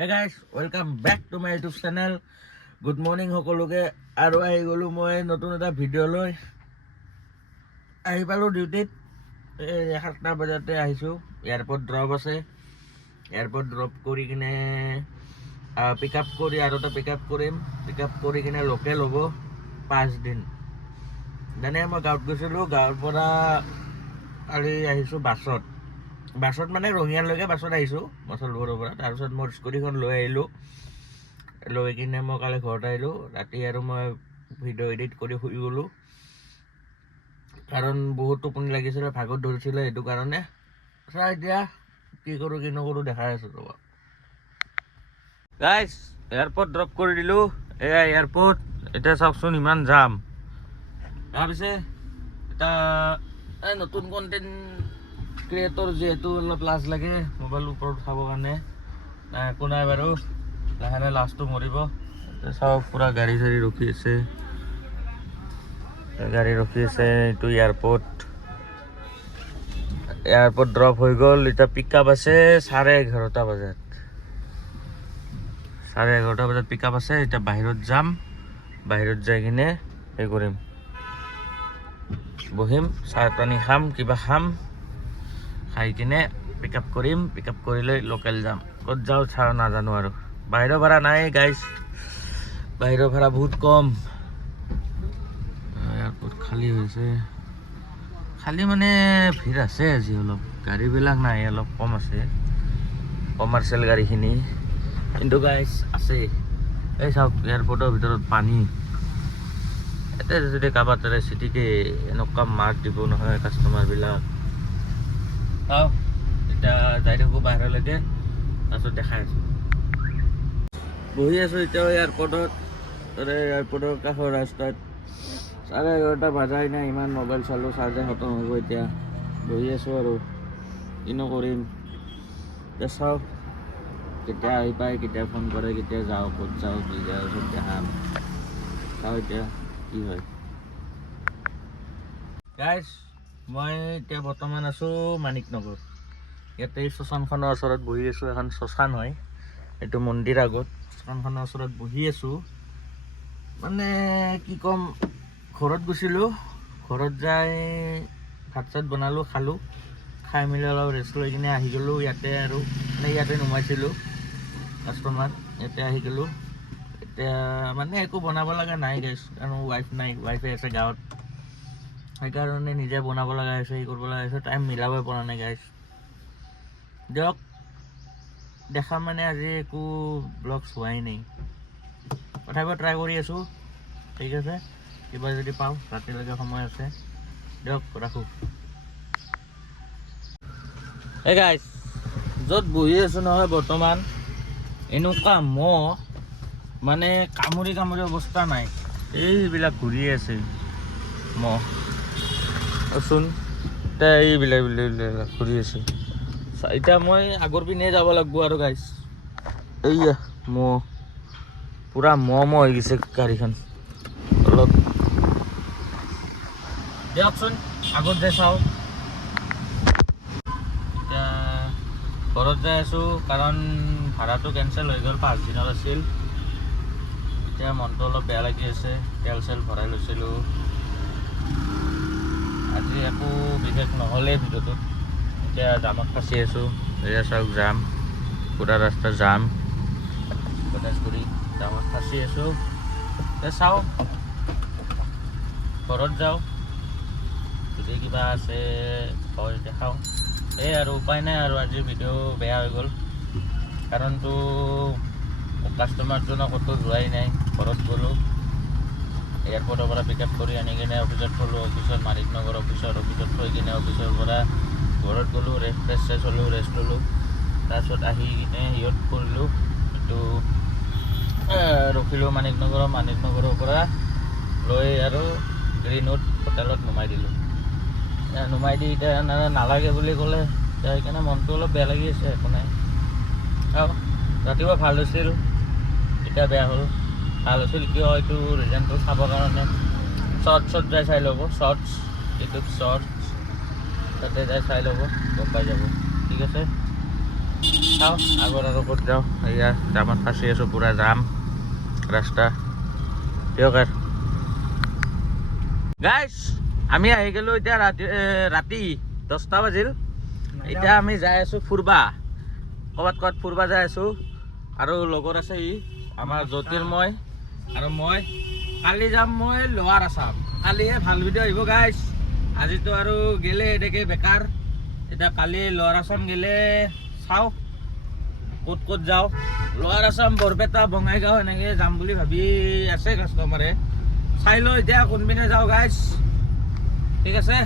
Hey guys, welcome back to my YouTube channel. Good morning সকলোকে আৰু আহি গলো মই নতুন এটা ভিডিঅ' লৈ আহি পালো ডিউটিত 7টা বজাতে আহিছো এয়াৰপোৰ্ট ড্ৰপ আছে এয়াৰপোৰ্ট ড্ৰপ কৰি কিনে পিকআপ কৰি আৰু এটা পিকআপ কৰি কিনে লোকেল হ'ব 5 দিন মানে মই গাঁৱত গৈছিলো গাঁৱৰ পৰা কালি আহিছো বাছত মানে ৰঙিয়ালৈকে বাছত আহিছোঁ মছলবোৰৰ পৰা তাৰপিছত মোৰ স্কুটিখন লৈ আহিলোঁ লৈ কিনে মই কালি ঘৰত আহিলোঁ ৰাতি আৰু মই ভিডিঅ' এডিট কৰি শুই গ'লোঁ কাৰণ বহুত টোপনি লাগিছিলে ভাগত ধৰিছিলে সেইটো কাৰণে এতিয়া কি কৰোঁ কি নকৰোঁ দেখাই আছোঁ ৰ'বা গাইজ এয়াৰপোৰ্ট ড্ৰপ কৰি দিলোঁ এয়া এয়াৰপোৰ্ট এতিয়া চাওকচোন ইমান যাম তাৰপিছত এটা নতুন কণ্টেণ্ট ক্ৰিয়েটৰ যেহেতু অলপ লাজ লাগে মোবাইল ওপৰত উঠাবৰ কাৰণে একো নাই বাৰু লাহে লাহে লাজটো মৰিব চাওক পুৰা গাড়ী চাড়ী ৰখি আছে এইটো এয়াৰপোৰ্ট ড্ৰপ হৈ গ'ল এতিয়া পিক আপ আছে 11:30 বজাত 11:30 বজাত পিক আপ আছে এতিয়া বাহিৰত যাম বাহিৰত যাই কিনে সেই কৰিম বহিম চাহ পানী খাম কিবা খাম খাই কিনে পিকআপ কৰিম পিকআপ কৰিলে লোকেল যাম ক'ত যাওঁ চাওঁ নাজানো আৰু বাহিৰৰ ভাড়া নাই গাইজ বাহিৰৰ ভাড়া বহুত কম এয়াৰপোৰ্ট খালী হৈছে খালী মানে ভিৰ আছে আজি অলপ গাড়ীবিলাক নাই অলপ কম আছে কমাৰ্চিয়েল গাড়ীখিনি কিন্তু গাইজ আছে এই চাওক এয়াৰপোৰ্টৰ ভিতৰত পানী এতিয়া যদি কাৰোবাৰ তাৰে চিটিকে এনেকুৱা মাৰ্ক দিব নহয় কাষ্টমাৰবিলাক চাওঁ এতিয়া যাই থাকোঁ বাহিৰলৈকে তাৰপিছত দেখাই আছোঁ বহি আছোঁ এতিয়া এয়াৰপোৰ্টৰ কাষৰ ৰাস্তাত 11:30 বাজাই নাই ইমান মোবাইল চালোঁ চাৰ্জাৰ খতম হ'ব এতিয়া বহি আছোঁ আৰু কিনো কৰিম এতিয়া চাওঁ কেতিয়া আহি পায় কেতিয়া ফোন কৰে কেতিয়া যাওঁ ক'ত যাওঁ কি যাওঁ চব দেখাম চাওঁ এতিয়া কি হয় গাইজ মই এতিয়া বৰ্তমান আছোঁ মানিকনগৰ ইয়াতে শ্মশানখনৰ ওচৰত বহি আছোঁ এখন শ্মশান হয় এইটো মন্দিৰ আগত শ্মশানখনৰ ওচৰত বহি আছোঁ মানে কি ক'ম ঘৰত গৈছিলোঁ ঘৰত যাই ভাত চাত বনালোঁ খালোঁ খাই মেলি অলপ ৰেষ্ট লৈ কিনে আহি গ'লোঁ ইয়াতে আৰু মানে ইয়াতে নুমাইছিলোঁ কাষ্টমাৰ ইয়াতে আহি গ'লোঁ এতিয়া মানে একো বনাব লগা নাই গাইজ কাৰণ ৱাইফ নাই ৱাইফে আছে গাঁৱত সেইকাৰণে নিজে বনাব লগা হৈছে এই কৰিব লগা হৈছে টাইম মিলাবই পৰা নাই গাইজ দিয়ক দেখা মানে আজি একো ব্লগ চোৱাই নাই তথাপিও ট্ৰাই কৰি আছোঁ ঠিক আছে কিবা যদি পাওঁ ৰাতিলৈকে সময় আছে দিয়ক ৰাখোঁ এই গাইজ য'ত বহি আছোঁ নহয় বৰ্তমান এনেকুৱা মহ মানে কামুৰি অৱস্থা নাই এইবিলাক ঘূৰি আছে মহ চোন এতিয়া এইবিলাক ঘূৰি আছে এতিয়া মই আগৰ পিনে যাব লাগিব আৰু গাইজ এইয়া মহ পুৰা মহ হৈ গৈছে গাড়ীখন অলপ দিয়কচোন আগত যাই চাওঁ এতিয়া ঘৰত যাই আছোঁ কাৰণ ভাড়াটো কেঞ্চেল হৈ গ'ল 5 দিনত আছিল এতিয়া মনটো অলপ বেয়া লাগি আছে তেল চেল ভৰাই লৈছিলোঁ আজি একো বিশেষ নহ'লে ভিডিঅ'টোত এতিয়া জামত ফাঁচি আছোঁ এয়া চাওক জাম পুৰা ৰাস্তা জাম গণেশগুৰি জামত ফাঁচি আছোঁ এতিয়া চাওঁ ঘৰত যাওঁ যদি কিবা আছে হয় দেখাওঁ এই আৰু উপায় নাই আৰু আজি ভিডিঅ' বেয়া হৈ গ'ল কাৰণতো কাষ্টমাৰজনক ক'তো যোৱাই নাই ঘৰত গ'লোঁ এয়াৰপোৰ্টৰ পৰা পিকআপ কৰি আনি কিনে অফিচত থ'লোঁ অফিচত মানিকনগৰ অফিচত থৈ কিনে অফিচৰ পৰা ঘৰত গ'লোঁ ফ্ৰেছ হ'লোঁ ৰেষ্ট ল'লোঁ তাৰপিছত আহি কিনে সিহঁত কৰিলোঁ এইটো ৰখিলোঁ মানিকনগৰৰ পৰা লৈ আৰু গ্ৰীণউড হোটেলত নুমাই দিলোঁ নুমাই দি এতিয়া নালাগে বুলি ক'লে এতিয়া সেইকাৰণে মনটো অলপ বেয়া লাগি আছে একো নাই চাওঁ ৰাতিপুৱা ভাল হৈছিল এতিয়া বেয়া হ'ল ভাল হৈছিল কিয় এইটো ৰিজনটো চাবৰ কাৰণে শ্বৰ্টছত যাই চাই ল'ব ইউটিউব শ্বৰ্টছ তাতে যাই চাই ল'ব গম পাই যাব ঠিক আছে চাওঁ আগত আৰু ক'ত যাওঁ এয়া জামত ফাঁচি আছোঁ পূৰা জাম ৰাস্তা দিয়ক আৰু গাইজ আমি আহি গ'লোঁ এতিয়া ৰাতি 10টা বাজিল এতিয়া আমি যাই আছোঁ ফুৰবা ক'ৰবাত ফুৰবা যাই আছোঁ আৰু লগত আছে ই আমাৰ জ্যোতিৰ্ময় আৰু মই কালি যাম মই লোৱাৰ আছাম কালিহে ভাল ভিডিঅ' আহিব গাইজ আজিতো আৰু গেলে এনেকৈ বেকাৰ এতিয়া কালি লোৱাৰ আছাম গেলে চাওঁ ক'ত যাওঁ লোৱাৰ আছাম বৰপেটা বঙাইগাঁও এনেকৈ যাম বুলি ভাবি আছে কাষ্টমাৰে চাই লওঁ এতিয়া কোনপিনে যাওঁ গাইজ ঠিক আছে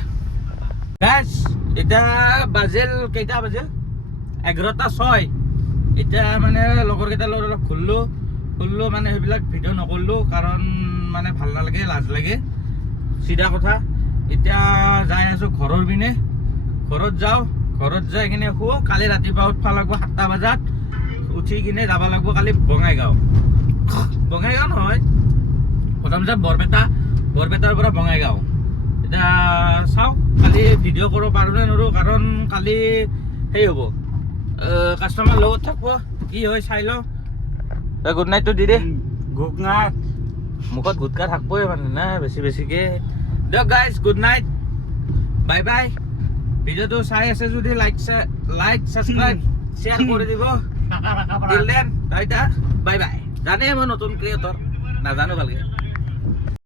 গাইজ এতিয়া বাজিল কেইটা বাজিল 11:06 এতিয়া মানে লগৰকেইটাৰ লগত অলপ ঘূৰিলোঁ মানে সেইবিলাক ভিডিঅ' নকৰিলোঁ কাৰণ মানে ভাল নালাগে লাজ লাগে চিধা কথা এতিয়া যাই আছোঁ ঘৰৰ পিনে ঘৰত যাওঁ ঘৰত যাই কিনে শুওঁ কালি ৰাতিপুৱা উঠিব লাগিব 7টা বজাত উঠি কিনে যাব লাগিব কালি বঙাইগাঁও নহয় প্ৰথম যাম বৰপেটাৰ পৰা বঙাইগাঁও এতিয়া চাওঁ কালি ভিডিঅ' কৰিব পাৰোঁ নে নোৱাৰোঁ কাৰণ কালি সেই হ'ব কাষ্টমাৰ লগত থাকিব কি হয় চাই লওঁ গুড নাইটটো দি দে গুড নাইট মুখত গুটকা থাকবই মানে না বেছিকৈ দিয়ক guys good night bye bye ভিডিঅ'টো চাই আছে যদি লাইক ছাবস্ক্ৰাইব শ্বেয়াৰ কৰি দিব বাই বাই জানে মই নতুন ক্ৰিয়েটৰ নাজানো ভালকৈ